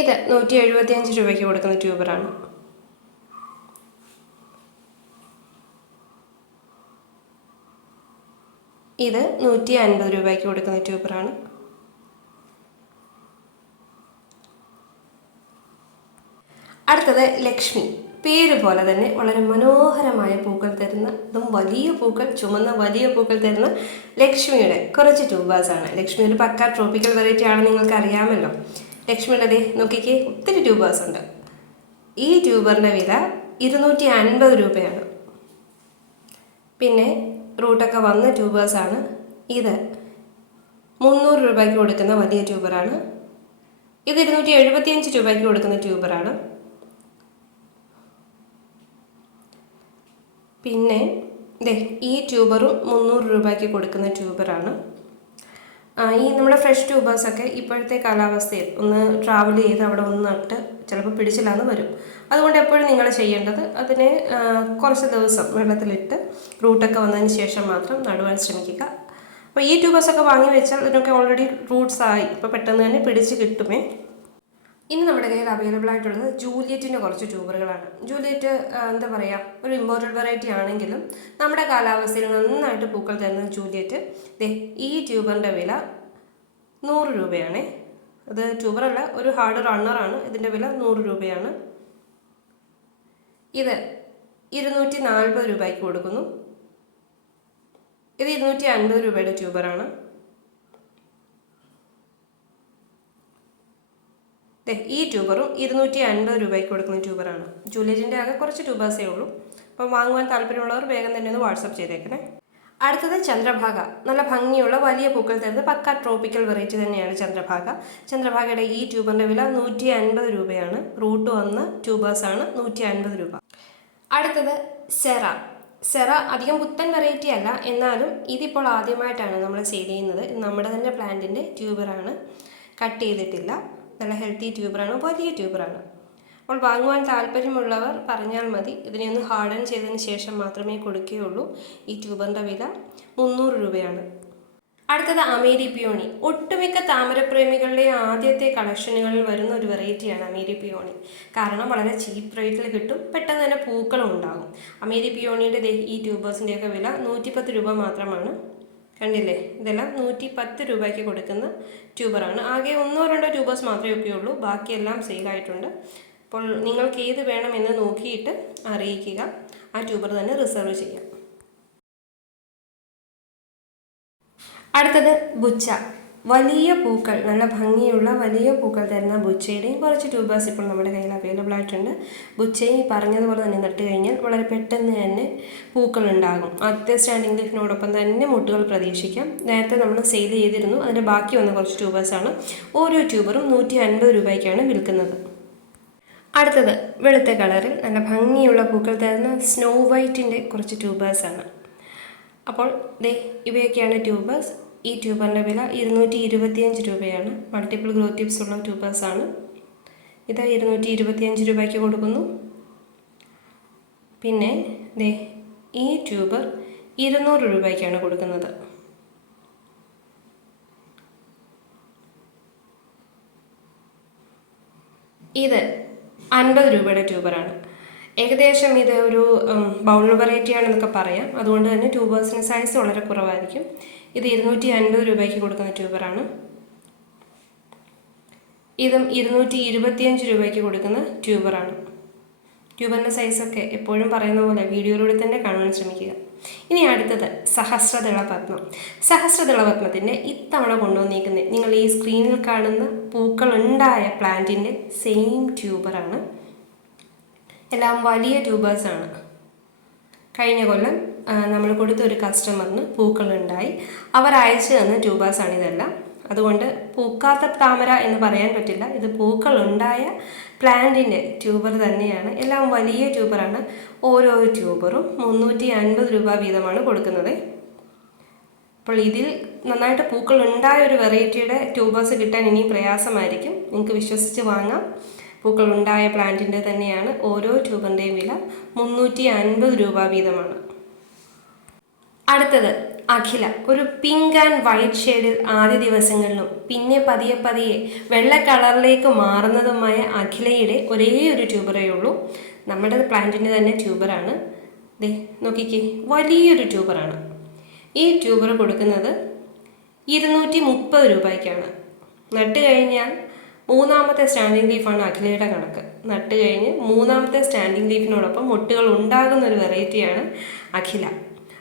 ഇത് 175 രൂപയ്ക്ക് കൊടുക്കുന്ന ട്യൂബറാണ്. ഇത് 150 രൂപയ്ക്ക് കൊടുക്കുന്ന ട്യൂബറാണ്. അടുത്തത് ലക്ഷ്മി. പേര് പോലെ തന്നെ വളരെ മനോഹരമായ പൂക്കൾ തരുന്ന, അതും വലിയ പൂക്കൾ, ചുമന്ന വലിയ പൂക്കൾ തരുന്ന ലക്ഷ്മിയുടെ കുറച്ച് ട്യൂബേഴ്സാണ്. ലക്ഷ്മി ഒരു പക്ക ട്രോപ്പിക്കൽ വെറൈറ്റി ആണെന്ന് നിങ്ങൾക്ക് അറിയാമല്ലോ. ലക്ഷ്മിയുടെ നോക്കിക്കേ, ഒത്തിരി ട്യൂബേഴ്സ് ഉണ്ട്. ഈ ട്യൂബറിൻ്റെ വില 250 രൂപയാണ്. പിന്നെ റൂട്ടൊക്കെ വന്ന ട്യൂബേഴ്സാണ്. ഇത് 300 രൂപയ്ക്ക് കൊടുക്കുന്ന വലിയ ട്യൂബറാണ്. ഇത് 275 രൂപയ്ക്ക് കൊടുക്കുന്ന ട്യൂബറാണ്. പിന്നെ ഈ ട്യൂബറും 300 രൂപയ്ക്ക് കൊടുക്കുന്ന ട്യൂബറാണ്. ഈ നമ്മുടെ ഫ്രഷ് ട്യൂബേഴ്സൊക്കെ ഇപ്പോഴത്തെ കാലാവസ്ഥയിൽ ഒന്ന് ട്രാവൽ ചെയ്ത് അവിടെ ഒന്ന് നട്ട് ചിലപ്പോൾ പിടിച്ചില്ലാന്ന് വരും. അതുകൊണ്ട് എപ്പോഴും നിങ്ങൾ ചെയ്യേണ്ടത് അതിനെ കുറച്ച് ദിവസം വെള്ളത്തിലിട്ട് റൂട്ടൊക്കെ വന്നതിന് ശേഷം മാത്രം നടുവാൻ ശ്രമിക്കുക. അപ്പോൾ ഈ ട്യൂബേഴ്സൊക്കെ വാങ്ങി വെച്ചാൽ ഇതിനൊക്കെ ഓൾറെഡി റൂട്ട്സ് ആയി, ഇപ്പോൾ പെട്ടെന്ന് തന്നെ പിടിച്ച് കിട്ടുമേ. ഇനി നമ്മുടെ കയ്യിൽ അവൈലബിൾ ആയിട്ടുള്ളത് ജൂലിയറ്റിൻ്റെ കുറച്ച് ട്യൂബറുകളാണ്. ജൂലിയറ്റ് എന്താ പറയുക, ഒരു ഇമ്പോർട്ടഡ് വെറൈറ്റി ആണെങ്കിലും നമ്മുടെ കാലാവസ്ഥയിൽ നന്നായിട്ട് പൂക്കൾ തരുന്ന ജൂലിയറ്റ്. ഈ ട്യൂബറിൻ്റെ വില 100 രൂപയാണ്. അത് ട്യൂബറല്ല, ഒരു ഹാർഡ് റണ്ണറാണ്. ഇതിൻ്റെ വില 100 രൂപയാണ്. ഇത് 240 രൂപയ്ക്ക് കൊടുക്കുന്നു. ഇത് 250 രൂപയുടെ ട്യൂബറാണ്. ഈ ട്യൂബറും 250 രൂപയ്ക്ക് കൊടുക്കുന്ന ട്യൂബറാണ്. ജൂലിയറ്റിൻ്റെ ആകെ കുറച്ച് ട്യൂബേഴ്സേ ഉള്ളൂ. അപ്പം വാങ്ങുവാൻ താല്പര്യമുള്ളവർ വേഗം തന്നെ ഒന്ന് വാട്സപ്പ് ചെയ്തേക്കണേ. അടുത്തത് ചന്ദ്രഭാഗ. നല്ല ഭംഗിയുള്ള വലിയ പൂക്കൾ തരുന്നത് പക്ക ട്രോപ്പിക്കൽ വെറൈറ്റി തന്നെയാണ് ചന്ദ്രഭാഗ. ചന്ദ്രഭാഗയുടെ ഈ ട്യൂബറിൻ്റെ വില 150 രൂപയാണ്. റൂട്ട് വന്ന ട്യൂബേഴ്സാണ്, 150 രൂപ. അടുത്തത് സെറ അധികം പുത്തൻ വെറൈറ്റി അല്ല, എന്നാലും ഇതിപ്പോൾ ആദ്യമായിട്ടാണ് നമ്മൾ സെയിൽ ചെയ്യുന്നത്. നമ്മുടെ തന്നെ പ്ലാന്റിൻ്റെ ട്യൂബറാണ്, കട്ട് ചെയ്തിട്ടില്ല. നല്ല ഹെൽത്തി ട്യൂബറാണ്, വലിയ ട്യൂബറാണ്. അപ്പോൾ വാങ്ങുവാൻ താല്പര്യമുള്ളവർ പറഞ്ഞാൽ മതി. ഇതിനെ ഒന്ന് ഹാർഡൻ ചെയ്തതിന് ശേഷം മാത്രമേ കൊടുക്കുകയുള്ളൂ. ഈ ട്യൂബറിൻ്റെ വില 300 രൂപയാണ്. അടുത്തത് അമേരി പിയോണി. ഒട്ടുമിക്ക താമരപ്രേമികളുടെ ആദ്യത്തെ കളക്ഷനുകളിൽ വരുന്ന ഒരു വെറൈറ്റിയാണ് അമേരി പിയോണി. കാരണം വളരെ ചീപ്പ് റേറ്റിൽ കിട്ടും, പെട്ടെന്ന് തന്നെ പൂക്കളും ഉണ്ടാകും. അമേരി പിയോണിയുടെ ഈ ട്യൂബേഴ്സിൻ്റെയൊക്കെ വില 110 രൂപ മാത്രമാണ്. കണ്ടില്ലേ, ഇതെല്ലാം 110 രൂപയ്ക്ക് കൊടുക്കുന്ന ട്യൂബറാണ്. ആകെ 1-2 ട്യൂബേഴ്സ് മാത്രമേ ഒക്കെ ഉള്ളൂ, ബാക്കിയെല്ലാം സെയിലായിട്ടുണ്ട്. അപ്പോൾ നിങ്ങൾക്ക് ഏത് വേണമെന്ന് നോക്കിയിട്ട് അറിയിക്കുക. ആ ട്യൂബർ തന്നെ റിസർവ് ചെയ്യാം. അടുത്തത് വലിയ പൂക്കൾ, നല്ല ഭംഗിയുള്ള വലിയ പൂക്കൾ തരുന്ന ബുച്ചയുടെയും കുറച്ച് ട്യൂബേഴ്സ് ഇപ്പോൾ നമ്മുടെ കയ്യിൽ അവൈലബിൾ ആയിട്ടുണ്ട്. ബുച്ചയും ഈ പറഞ്ഞതുപോലെ തന്നെ നട്ട് കഴിഞ്ഞാൽ വളരെ പെട്ടെന്ന് തന്നെ പൂക്കൾ ഉണ്ടാകും. ആദ്യത്തെ സ്റ്റാൻഡിംഗ് ലീഫിനോടൊപ്പം തന്നെ മുട്ടുകൾ പ്രതീക്ഷിക്കാം. നേരത്തെ നമ്മൾ സെയിൽ ചെയ്തിരുന്നു, അതിൻ്റെ ബാക്കി വന്ന കുറച്ച് ട്യൂബേഴ്സാണ്. ഓരോ ട്യൂബറും 150 രൂപയ്ക്കാണ് വിൽക്കുന്നത്. അടുത്തത് വെളുത്ത കളറിൽ നല്ല ഭംഗിയുള്ള പൂക്കൾ തരുന്ന സ്നോ വൈറ്റിൻ്റെ കുറച്ച് ട്യൂബേഴ്സാണ്. അപ്പോൾ ഇവയൊക്കെയാണ് ട്യൂബേഴ്സ്. ഈ ട്യൂബറിൻ്റെ വില 225 രൂപയാണ്. മൾട്ടിപ്പിൾ ഗ്രോത്ത് ടിപ്സ് ഉള്ള ട്യൂബേഴ്സാണ്. ഇത് 225 രൂപയ്ക്ക് കൊടുക്കുന്നു. പിന്നെ ഈ ട്യൂബർ 200 രൂപയ്ക്കാണ് കൊടുക്കുന്നത്. ഇത് 50 രൂപയുടെ ട്യൂബറാണ്. ഏകദേശം ഇത് ഒരു ബൗൾ വെറൈറ്റി ആണെന്നൊക്കെ പറയാം. അതുകൊണ്ട് തന്നെ ട്യൂബേഴ്സിന് സൈസ് വളരെ കുറവായിരിക്കും. ഇത് 250 രൂപയ്ക്ക് കൊടുക്കുന്ന ട്യൂബറാണ്. ഇതും 225 രൂപയ്ക്ക് കൊടുക്കുന്ന ട്യൂബറാണ്. ട്യൂബറിൻ്റെ സൈസൊക്കെ എപ്പോഴും പറയുന്ന പോലെ വീഡിയോയിലൂടെ തന്നെ കാണാൻ ശ്രമിക്കുക. ഇനി അടുത്തത് സഹസ്രദള പത്മം. സഹസ്രദള പത്മത്തിൻ്റെ ഇത്തവണ കൊണ്ടുവന്നിരിക്കുന്നത് നിങ്ങൾ ഈ സ്ക്രീനിൽ കാണുന്ന പൂക്കളുണ്ടായ പ്ലാന്റിൻ്റെ സെയിം ട്യൂബറാണ്. എല്ലാം വലിയ ട്യൂബേഴ്സാണ്. കഴിഞ്ഞ കൊല്ലം നമ്മൾ കൊടുത്ത ഒരു കസ്റ്റമറിന് പൂക്കളുണ്ടായി. അവർ അയച്ചു തന്ന ട്യൂബേഴ്സാണ് ഇതെല്ലാം. അതുകൊണ്ട് പൂക്കാത്ത താമര എന്ന് പറയാൻ പറ്റില്ല. ഇത് പൂക്കളുണ്ടായ പ്ലാന്റിൻ്റെ ട്യൂബർ തന്നെയാണ്. എല്ലാം വലിയ ട്യൂബറാണ്. ഓരോ ട്യൂബറും 350 രൂപ വീതമാണ് കൊടുക്കുന്നത്. അപ്പോൾ ഇതിൽ നന്നായിട്ട് പൂക്കളുണ്ടായ ഒരു വെറൈറ്റിയുടെ ട്യൂബേഴ്സ് കിട്ടാൻ ഇനി പ്രയാസമായിരിക്കും. നിങ്ങൾക്ക് വിശ്വസിച്ച് വാങ്ങാം. പൂക്കളുണ്ടായ പ്ലാന്റിൻ്റെ തന്നെയാണ്. ഓരോ ട്യൂബറിൻ്റെയും വില 350 രൂപ വീതമാണ്. അടുത്തത് അഖില. ഒരു പിങ്ക് ആൻഡ് വൈറ്റ് ഷെയ്ഡിൽ ആദ്യ ദിവസങ്ങളിലും പിന്നെ പതിയെ പതിയെ വെള്ള കളറിലേക്ക് മാറുന്നതുമായ അഖിലയുടെ ഒരേ ഒരു ട്യൂബറേ ഉള്ളൂ. നമ്മുടെ പ്ലാന്റിൻ്റെ തന്നെ ട്യൂബറാണ്. നോക്കിക്കേ, വലിയൊരു ട്യൂബറാണ്. ഈ ട്യൂബർ കൊടുക്കുന്നത് 230 രൂപയ്ക്കാണ്. നട്ട് കഴിഞ്ഞാൽ മൂന്നാമത്തെ സ്റ്റാൻഡിംഗ് ലീഫാണ് അഖിലയുടെ കണക്ക്. നട്ട് കഴിഞ്ഞ് മൂന്നാമത്തെ സ്റ്റാൻഡിംഗ് ലീഫിനോടൊപ്പം മുട്ടുകൾ ഉണ്ടാകുന്ന ഒരു വെറൈറ്റിയാണ് അഖില.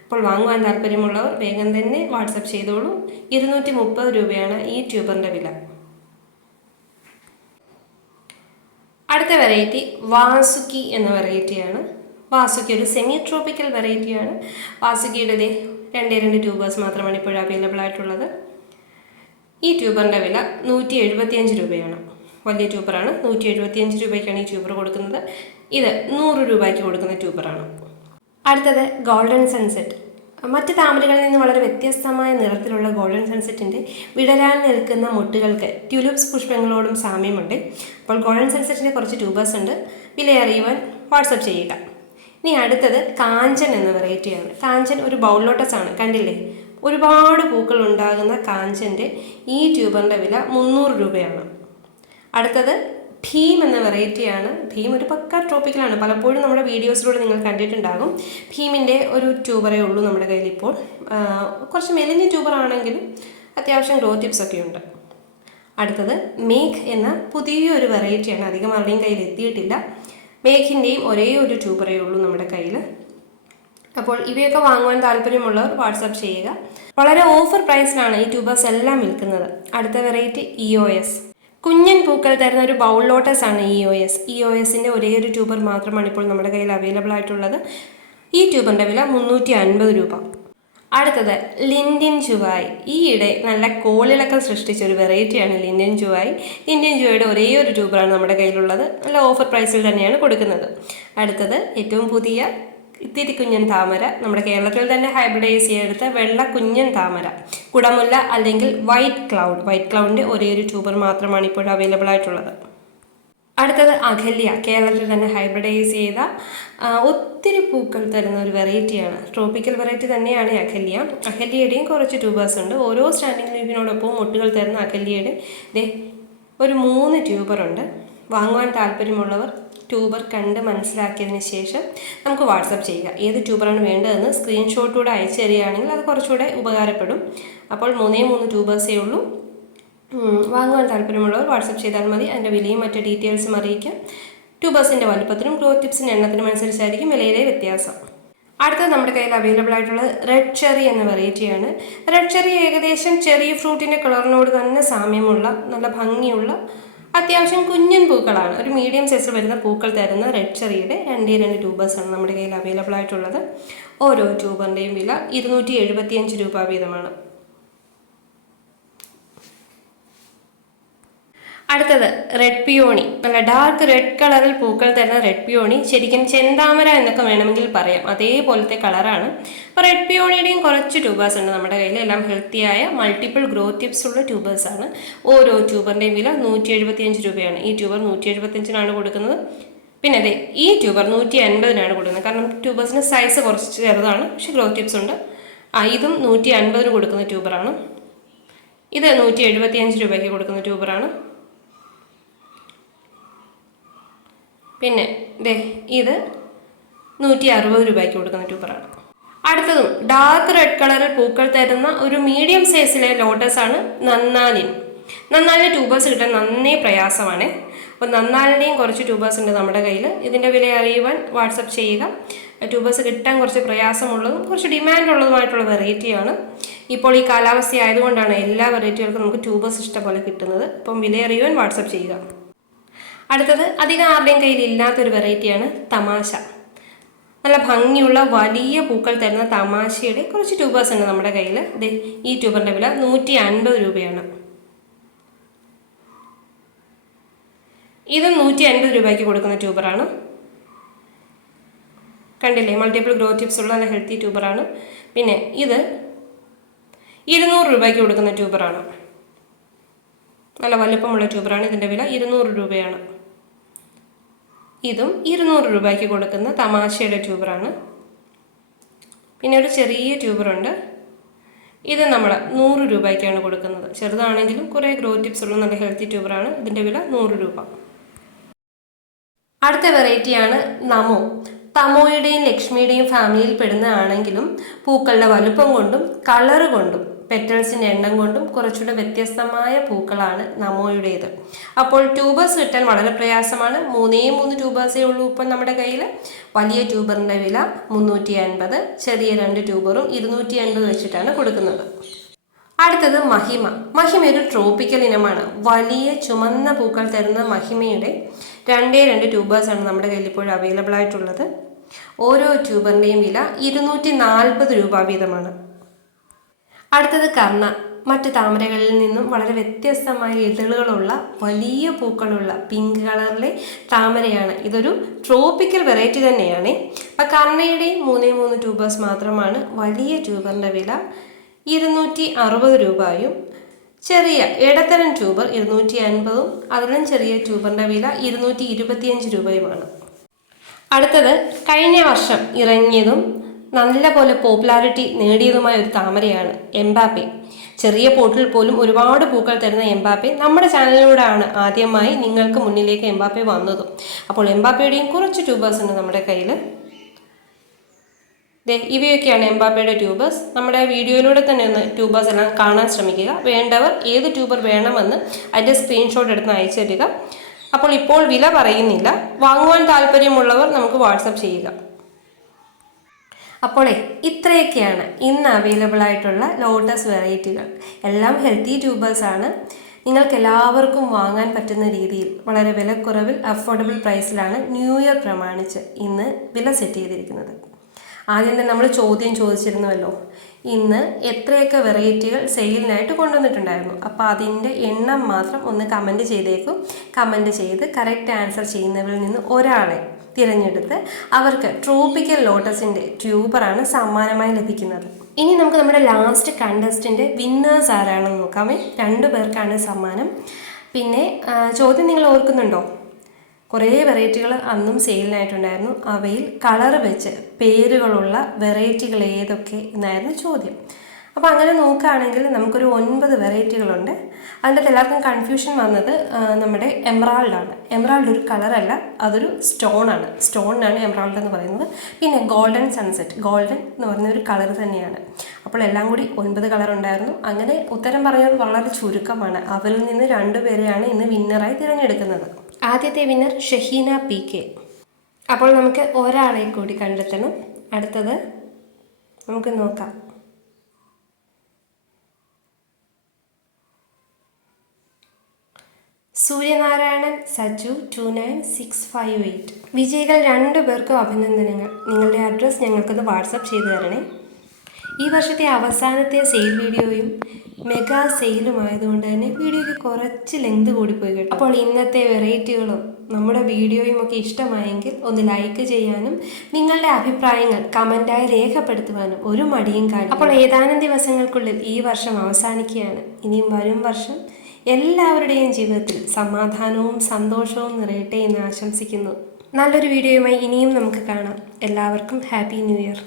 അപ്പോൾ വാങ്ങുവാൻ താല്പര്യമുള്ളവർ വേഗം തന്നെ വാട്സപ്പ് ചെയ്തോളൂ. 230 രൂപയാണ് ഈ ട്യൂബറിൻ്റെ വില. അടുത്ത വെറൈറ്റി വാസുക്കി എന്ന വെറൈറ്റിയാണ്. വാസുക്കി ഒരു സെമി ട്രോപ്പിക്കൽ വെറൈറ്റിയാണ്. വാസുക്കിയുടെ 2 ട്യൂബേഴ്സ് മാത്രമാണ് ഇപ്പോൾ അവൈലബിൾ ആയിട്ടുള്ളത്. ഈ ട്യൂബറിൻ്റെ വില 175 രൂപയാണ്. വലിയ ട്യൂബറാണ്. 175 രൂപയ്ക്കാണ് ഈ ട്യൂബർ കൊടുക്കുന്നത്. ഇത് 100 രൂപയ്ക്ക് കൊടുക്കുന്ന ട്യൂബറാണ്. അടുത്തത് ഗോൾഡൻ സൺസെറ്റ്. മറ്റ് താമരകളിൽ നിന്ന് വളരെ വ്യത്യസ്തമായ നിറത്തിലുള്ള ഗോൾഡൻ സൺസെറ്റിൻ്റെ വിടരാൻ നിൽക്കുന്ന മുട്ടുകൾക്ക് ട്യൂലിപ്സ് പുഷ്പങ്ങളോടും സാമ്യമുണ്ട്. അപ്പോൾ ഗോൾഡൻ സൺസെറ്റിൻ്റെ കുറച്ച് ട്യൂബേഴ്സ് ഉണ്ട്. വില അറിയുവാൻ വാട്സപ്പ് ചെയ്യുക. ഇനി അടുത്തത് കാഞ്ചൻ എന്ന വെറൈറ്റിയാണ്. കാഞ്ചൻ ഒരു ബൗൾ ലോട്ടസ് ആണ്. കണ്ടില്ലേ, ഒരുപാട് പൂക്കൾ ഉണ്ടാകുന്ന കാഞ്ചൻ്റെ ഈ ട്യൂബറിൻ്റെ വില 300 രൂപയാണ്. അടുത്തത് ഭീം എന്ന വെറൈറ്റിയാണ്. ഭീം ഒരു പക്ക ട്രോപ്പിക്കലാണ്. പലപ്പോഴും നമ്മുടെ വീഡിയോസിലൂടെ നിങ്ങൾ കണ്ടിട്ടുണ്ടാകും. ഭീമിൻ്റെ ഒരു ട്യൂബറേ ഉള്ളൂ നമ്മുടെ കയ്യിൽ ഇപ്പോൾ. കുറച്ച് മെലിഞ്ഞ ട്യൂബറാണെങ്കിലും അത്യാവശ്യം ഗ്രോത്ത് ടിപ്സ് ഒക്കെ ഉണ്ട്. അടുത്തത് മേഘ് എന്ന പുതിയൊരു വെറൈറ്റിയാണ്. അധികം ആരുടെയും കയ്യിൽ എത്തിയിട്ടില്ല. മേഘിൻ്റെയും ഒരേ ഒരു ട്യൂബറേ ഉള്ളൂ നമ്മുടെ കയ്യിൽ. അപ്പോൾ ഇവയൊക്കെ വാങ്ങുവാൻ താല്പര്യമുള്ളവർ വാട്സപ്പ് ചെയ്യുക. വളരെ ഓഫർ പ്രൈസിലാണ് ഈ ട്യൂബേഴ്സ് എല്ലാം വിൽക്കുന്നത്. അടുത്ത വെറൈറ്റി EOS. കുഞ്ഞൻ പൂക്കൾ തരുന്ന ഒരു ബൗൾ ലോട്ടസ് ആണ് EOS. EOSൻ്റെ ഒരേ ഒരു ട്യൂബർ മാത്രമാണ് ഇപ്പോൾ നമ്മുടെ കയ്യിൽ അവൈലബിൾ ആയിട്ടുള്ളത്. ഈ ട്യൂബറിൻ്റെ വില 350 രൂപ. അടുത്തത് ലിൻഡൻ ജുവായി. ഈയിടെ നല്ല കോളിളക്കം സൃഷ്ടിച്ച ഒരു വെറൈറ്റിയാണ് ലിൻഡൻ ജുവായി. ലിൻഡൻ ജുവായുടെ ഒരേ ഒരു ട്യൂബറാണ് നമ്മുടെ കയ്യിലുള്ളത്. നല്ല ഓഫർ പ്രൈസിൽ തന്നെയാണ് കൊടുക്കുന്നത്. അടുത്തത് ഏറ്റവും പുതിയ ഇത്തിരി കുഞ്ഞൻ താമര. നമ്മുടെ കേരളത്തിൽ തന്നെ ഹൈബ്രിഡൈസ് ചെയ്തെടുത്ത വെള്ള കുഞ്ഞൻ താമര, കുടമുല്ല അല്ലെങ്കിൽ വൈറ്റ് ക്ലൗഡ്. വൈറ്റ് ക്ലൗഡിൻ്റെ ഒരേ ഒരു ട്യൂബർ മാത്രമാണ് ഇപ്പോൾ അവൈലബിൾ ആയിട്ടുള്ളത്. അടുത്തത് അഖല്യ. കേരളത്തിൽ തന്നെ ഹൈബ്രിഡൈസ് ചെയ്ത ഒത്തിരി പൂക്കൾ തരുന്ന ഒരു വെറൈറ്റിയാണ്. ട്രോപ്പിക്കൽ വെറൈറ്റി തന്നെയാണ് അഖല്യ. അഖല്യയുടെയും കുറച്ച് ട്യൂബേഴ്സ് ഉണ്ട്. ഓരോ സ്റ്റാൻഡിംഗ് ലീഫിനോടൊപ്പം മുട്ടുകൾ തരുന്ന അഖല്യയുടെ ഒരു 3 ട്യൂബറുണ്ട്. വാങ്ങുവാൻ താല്പര്യമുള്ളവർ ട്യൂബർ കണ്ട് മനസ്സിലാക്കിയതിന് ശേഷം നമുക്ക് വാട്സപ്പ് ചെയ്യുക. ഏത് ട്യൂബറാണ് വേണ്ടതെന്ന് സ്ക്രീൻഷോട്ടൂടെ അയച്ചു തരികയാണെങ്കിൽ അത് കുറച്ചുകൂടെ ഉപകാരപ്പെടും. അപ്പോൾ 3 ട്യൂബേഴ്സേ ഉള്ളൂ. വാങ്ങുവാൻ താല്പര്യമുള്ളവർ വാട്സപ്പ് ചെയ്താൽ മതി. അതിൻ്റെ വിലയും മറ്റ് ഡീറ്റെയിൽസും അറിയിക്കാം. ട്യൂബേഴ്സിൻ്റെ വലുപ്പത്തിനും ഗ്രോത്ത് ടിപ്സിൻ്റെ എണ്ണത്തിനും അനുസരിച്ചായിരിക്കും വിലയിലെ വ്യത്യാസം. അടുത്തത് നമ്മുടെ കയ്യിൽ അവൈലബിൾ ആയിട്ടുള്ളത് റെഡ് ചെറി എന്ന വെറൈറ്റിയാണ്. റെഡ് ചെറി ഏകദേശം ചെറിയ ഫ്രൂട്ടിൻ്റെ കളറിനോട് തന്നെ സാമ്യമുള്ള നല്ല ഭംഗിയുള്ള അത്യാവശ്യം കുഞ്ഞൻ പൂക്കളാണ്. ഒരു മീഡിയം സൈസിൽ വരുന്ന പൂക്കൾ തരുന്ന റെഡ് ചെറിയുടെ 2 ട്യൂബേഴ്സാണ് നമ്മുടെ കയ്യിൽ അവൈലബിൾ ആയിട്ടുള്ളത്. ഓരോ ട്യൂബറിൻ്റെയും വില 275 രൂപ വീതമാണ്. അടുത്തത് റെഡ് പിയോണി. നല്ല ഡാർക്ക് റെഡ് കളറിൽ പൂക്കൾ തരുന്ന റെഡ് പിയോണി. ശരിക്കും ചെന്താമര എന്നൊക്കെ വേണമെങ്കിൽ പറയാം, അതേപോലത്തെ കളറാണ്. അപ്പോൾ റെഡ് പിയോണിയുടെയും കുറച്ച് ട്യൂബേഴ്സ് ഉണ്ട് നമ്മുടെ കയ്യിൽ. എല്ലാം ഹെൽത്തിയായ മൾട്ടിപ്പിൾ ഗ്രോത്ത് ടിപ്സ് ഉള്ള ട്യൂബേഴ്സാണ്. ഓരോ ട്യൂബറിൻ്റെയും വില 175 രൂപയാണ്. ഈ ട്യൂബർ 175-നാണ് കൊടുക്കുന്നത്. പിന്നെ അതെ, ഈ ട്യൂബർ 150-നാണ് കൊടുക്കുന്നത്. കാരണം ട്യൂബേഴ്സിന് സൈസ് കുറച്ച് ചെറുതാണ്, പക്ഷേ ഗ്രോത്ത് ടിപ്സ് ഉണ്ട്. ഇതും 150-ന് കൊടുക്കുന്ന ട്യൂബറാണ്. ഇത് 175 രൂപയ്ക്ക് കൊടുക്കുന്ന ട്യൂബറാണ്. പിന്നെ ഇത് 160 രൂപയ്ക്ക് കൊടുക്കുന്ന ട്യൂബറാണ്. അടുത്തതും ഡാർക്ക് റെഡ് കളറിൽ പൂക്കൾ തരുന്ന ഒരു മീഡിയം സൈസിലെ ലോട്ടസ് ആണ് നന്നാലിൻ. നന്നാലിൻ്റെ ട്യൂബേഴ്സ് കിട്ടാൻ നന്നേ പ്രയാസമാണ്. അപ്പോൾ നന്നാലിൻ്റെയും കുറച്ച് ട്യൂബേഴ്സ് ഉണ്ട് നമ്മുടെ കയ്യിൽ. ഇതിൻ്റെ വില അറിയുവാൻ വാട്സപ്പ് ചെയ്യുക. ട്യൂബേഴ്സ് കിട്ടാൻ കുറച്ച് പ്രയാസമുള്ളതും കുറച്ച് ഡിമാൻഡുള്ളതുമായിട്ടുള്ള വെറൈറ്റിയാണ്. ഇപ്പോൾ ഈ കാലാവസ്ഥ ആയതുകൊണ്ടാണ് എല്ലാ വെറൈറ്റികൾക്കും നമുക്ക് ട്യൂബേഴ്സ് ഇഷ്ടംപോലെ കിട്ടുന്നത്. അപ്പം വില അറിയുവാൻ വാട്സപ്പ് ചെയ്യുക. അടുത്തത് അധികം ആരുടെയും കയ്യിൽ ഇല്ലാത്തൊരു വെറൈറ്റിയാണ് തമാശ. നല്ല ഭംഗിയുള്ള വലിയ പൂക്കൾ തരുന്ന തമാശയുടെ കുറച്ച് ട്യൂബേഴ്സ് ഉണ്ട് നമ്മുടെ കയ്യിൽ. ഈ ട്യൂബറിൻ്റെ വില 150 രൂപയാണ്. ഇതും 150 രൂപയ്ക്ക് കൊടുക്കുന്ന ട്യൂബറാണ്. കണ്ടില്ലേ, മൾട്ടിപ്പിൾ ഗ്രോത്ത് ടിപ്സ് ഉള്ള നല്ല ഹെൽത്തി ട്യൂബറാണ്. പിന്നെ ഇത് 200 രൂപയ്ക്ക് കൊടുക്കുന്ന ട്യൂബറാണ്. നല്ല വലുപ്പമുള്ള ട്യൂബറാണ്. ഇതിൻ്റെ വില 200 രൂപയാണ്. ഇതും 200 രൂപയ്ക്ക് കൊടുക്കുന്ന തമാശയുടെ ട്യൂബറാണ്. പിന്നെ ഒരു ചെറിയ ട്യൂബറുണ്ട്. ഇത് നമ്മൾ 100 രൂപയ്ക്കാണ് കൊടുക്കുന്നത്. ചെറുതാണെങ്കിലും കുറേ ഗ്രോത്ത് ടിപ്സ് ഉള്ള നല്ല ഹെൽത്തി ട്യൂബറാണ്. ഇതിൻ്റെ വില 100 രൂപ. അടുത്ത വെറൈറ്റിയാണ് നമോ. തമോയുടെയും ലക്ഷ്മിയുടെയും ഫാമിലിയിൽ പെടുന്നതാണെങ്കിലും പൂക്കളുടെ വലുപ്പം കൊണ്ടും കളറ് കൊണ്ടും പെറ്റൽസിൻ്റെ എണ്ണം കൊണ്ടും കുറച്ചുകൂടെ വ്യത്യസ്തമായ പൂക്കളാണ് നമോയുടേത്. അപ്പോൾ ട്യൂബേഴ്സ് കിട്ടാൻ വളരെ പ്രയാസമാണ്. 3 ട്യൂബേഴ്സേ ഉള്ളൂ ഇപ്പം നമ്മുടെ കയ്യിൽ. വലിയ ട്യൂബറിൻ്റെ വില 350, ചെറിയ 2 ട്യൂബറും 250 വെച്ചിട്ടാണ് കൊടുക്കുന്നത്. അടുത്തത് മഹിമ. മഹിമ ഒരു ട്രോപ്പിക്കൽ ഇനമാണ്. വലിയ ചുമന്ന പൂക്കൾ തരുന്ന മഹിമയുടെ 2 ട്യൂബേഴ്സാണ് നമ്മുടെ കയ്യിൽ ഇപ്പോൾ അവൈലബിൾ ആയിട്ടുള്ളത്. ഓരോ ട്യൂബറിൻ്റെയും വില 240 രൂപ വീതമാണ്. അടുത്തത് കർണ. മറ്റ് താമരകളിൽ നിന്നും വളരെ വ്യത്യസ്തമായ ഇതളുകളുള്ള വലിയ പൂക്കളുള്ള പിങ്ക് കളറിലെ താമരയാണ്. ഇതൊരു ട്രോപ്പിക്കൽ വെറൈറ്റി തന്നെയാണ്. അപ്പം കർണയുടെയും 3 ട്യൂബേഴ്സ് മാത്രമാണ്. വലിയ ട്യൂബറിൻ്റെ വില 260 രൂപയും ചെറിയ ഇടത്തരം ട്യൂബർ 250, അതിലും ചെറിയ ട്യൂബറിൻ്റെ വില 225 രൂപയുമാണ്. അടുത്തത് കഴിഞ്ഞ വർഷം ഇറങ്ങിയതും നല്ലപോലെ പോപ്പുലാരിറ്റി നേടിയതുമായ ഒരു താമരയാണ് എംബാപ്പെ. ചെറിയ പോട്ടിൽ പോലും ഒരുപാട് പൂക്കൾ തരുന്ന എംബാപ്പെ നമ്മുടെ ചാനലിലൂടെയാണ് ആദ്യമായി നിങ്ങൾക്ക് മുന്നിലേക്ക് എംബാപ്പെ വന്നതും. അപ്പോൾ എംബാപ്പയുടെയും കുറച്ച് ട്യൂബേഴ്സ് ഉണ്ട് നമ്മുടെ കയ്യിൽ. ഇവയൊക്കെയാണ് എംബാപ്പയുടെ ട്യൂബേഴ്സ്. നമ്മുടെ വീഡിയോയിലൂടെ തന്നെ ഒന്ന് ട്യൂബേഴ്സ് എല്ലാം കാണാൻ ശ്രമിക്കുക. വേണ്ടവർ ഏത് ട്യൂബർ വേണമെന്ന് അതിൻ്റെ സ്ക്രീൻഷോട്ട് എടുത്ത് അയച്ചു തരിക. അപ്പോൾ ഇപ്പോൾ വില പറയുന്നില്ല. വാങ്ങുവാൻ താല്പര്യമുള്ളവർ നമുക്ക് വാട്സപ്പ് ചെയ്യുക. അപ്പോളേ ഇത്രയൊക്കെയാണ് ഇന്ന് അവൈലബിൾ ആയിട്ടുള്ള ലോട്ടസ് വെറൈറ്റികൾ. എല്ലാം ഹെൽത്തി ട്യൂബേഴ്സാണ്. നിങ്ങൾക്ക് എല്ലാവർക്കും വാങ്ങാൻ പറ്റുന്ന രീതിയിൽ വളരെ വിലക്കുറവിൽ അഫോർഡബിൾ പ്രൈസിലാണ് ന്യൂ ഇയർ പ്രമാണിച്ച് ഇന്ന് വില സെറ്റ് ചെയ്തിരിക്കുന്നത്. ആദ്യം തന്നെ നമ്മൾ ചോദ്യം ചോദിച്ചിരുന്നുവല്ലോ, ഇന്ന് എത്രയൊക്കെ വെറൈറ്റികൾ സെയിലിനായിട്ട് കൊണ്ടുവന്നിട്ടുണ്ടായിരുന്നു. അപ്പോൾ അതിൻ്റെ എണ്ണം മാത്രം ഒന്ന് കമൻറ്റ് ചെയ്തേക്കും. കമൻറ്റ് ചെയ്ത് കറക്റ്റ് ആൻസർ ചെയ്യുന്നവരിൽ നിന്ന് ഒരാളെ തിരഞ്ഞെടുത്ത് അവർക്ക് ട്രോപ്പിക്കൽ ലോട്ടസിൻ്റെ ട്യൂബറാണ് സമ്മാനമായി ലഭിക്കുന്നത്. ഇനി നമുക്ക് നമ്മുടെ ലാസ്റ്റ് കണ്ടസ്റ്റൻ്റ് വിന്നേഴ്സ് ആരാണെന്ന് നോക്കാമേ. 2 പേർക്കാണ് സമ്മാനം. പിന്നെ ചോദ്യം നിങ്ങൾ ഓർക്കുന്നുണ്ടോ? കുറേ വെറൈറ്റികൾ അന്നും സെയിലിനായിട്ടുണ്ടായിരുന്നു. അവയിൽ കളർ വെച്ച് പേരുകളുള്ള വെറൈറ്റികൾ ഏതൊക്കെ എന്നായിരുന്നു ചോദ്യം. അപ്പോൾ അങ്ങനെ നോക്കുകയാണെങ്കിൽ നമുക്കൊരു 9 വെറൈറ്റികളുണ്ട്. അതിൻ്റെ എല്ലാവർക്കും കൺഫ്യൂഷൻ വന്നത് നമ്മുടെ എമറാൾഡാണ്. എമറാൾഡ് ഒരു കളറല്ല, അതൊരു സ്റ്റോണാണ്. സ്റ്റോണിനാണ് എമറാൾഡ് എന്ന് പറയുന്നത്. പിന്നെ ഗോൾഡൻ സൺസെറ്റ്, ഗോൾഡൻ എന്ന് പറയുന്ന ഒരു കളർ തന്നെയാണ്. അപ്പോൾ എല്ലാം കൂടി 9 കളർ ഉണ്ടായിരുന്നു. അങ്ങനെ ഉത്തരം പറയുന്നത് വളരെ ചുരുക്കമാണ്. അവരിൽ നിന്ന് 2 പേരെയാണ് ഇന്ന് വിന്നറായി തിരഞ്ഞെടുക്കുന്നത്. ആദ്യത്തെ വിന്നർ ഷഹീന PK. അപ്പോൾ നമുക്ക് ഒരാളെ കൂടി കണ്ടെത്തണം. അടുത്തത് നമുക്ക് നോക്കാം. സൂര്യനാരായണൻ സജു 29658. വിജയികൾ 2 പേർക്കും അഭിനന്ദനങ്ങൾ. നിങ്ങളുടെ അഡ്രസ്സ് ഞങ്ങൾക്കൊന്ന് വാട്സപ്പ് ചെയ്തു തരണേ. ഈ വർഷത്തെ അവസാനത്തെ സെയിൽ വീഡിയോയും മെഗാ സെയിലുമായതുകൊണ്ട് തന്നെ വീഡിയോയ്ക്ക് കുറച്ച് ലെങ്ത് കൂടിപ്പോയി കേട്ടോ. അപ്പോൾ ഇന്നത്തെ വെറൈറ്റികളും നമ്മുടെ വീഡിയോയും ഒക്കെ ഇഷ്ടമായെങ്കിൽ ഒന്ന് ലൈക്ക് ചെയ്യാനും നിങ്ങളുടെ അഭിപ്രായങ്ങൾ കമൻറ്റായി രേഖപ്പെടുത്തുവാനും ഒരു മടിയും കാണും. അപ്പോൾ ഏതാനും ദിവസങ്ങൾക്കുള്ളിൽ ഈ വർഷം അവസാനിക്കുകയാണ്. ഇനിയും വരും വർഷം എല്ലാവരുടെയും ജീവിതത്തിൽ സമാധാനവും സന്തോഷവും നിറയട്ടെ എന്ന് ആശംസിക്കുന്നു. നല്ലൊരു വീഡിയോയുമായി ഇനിയും നമുക്ക് കാണാം. എല്ലാവർക്കും ഹാപ്പി ന്യൂ ഇയർ.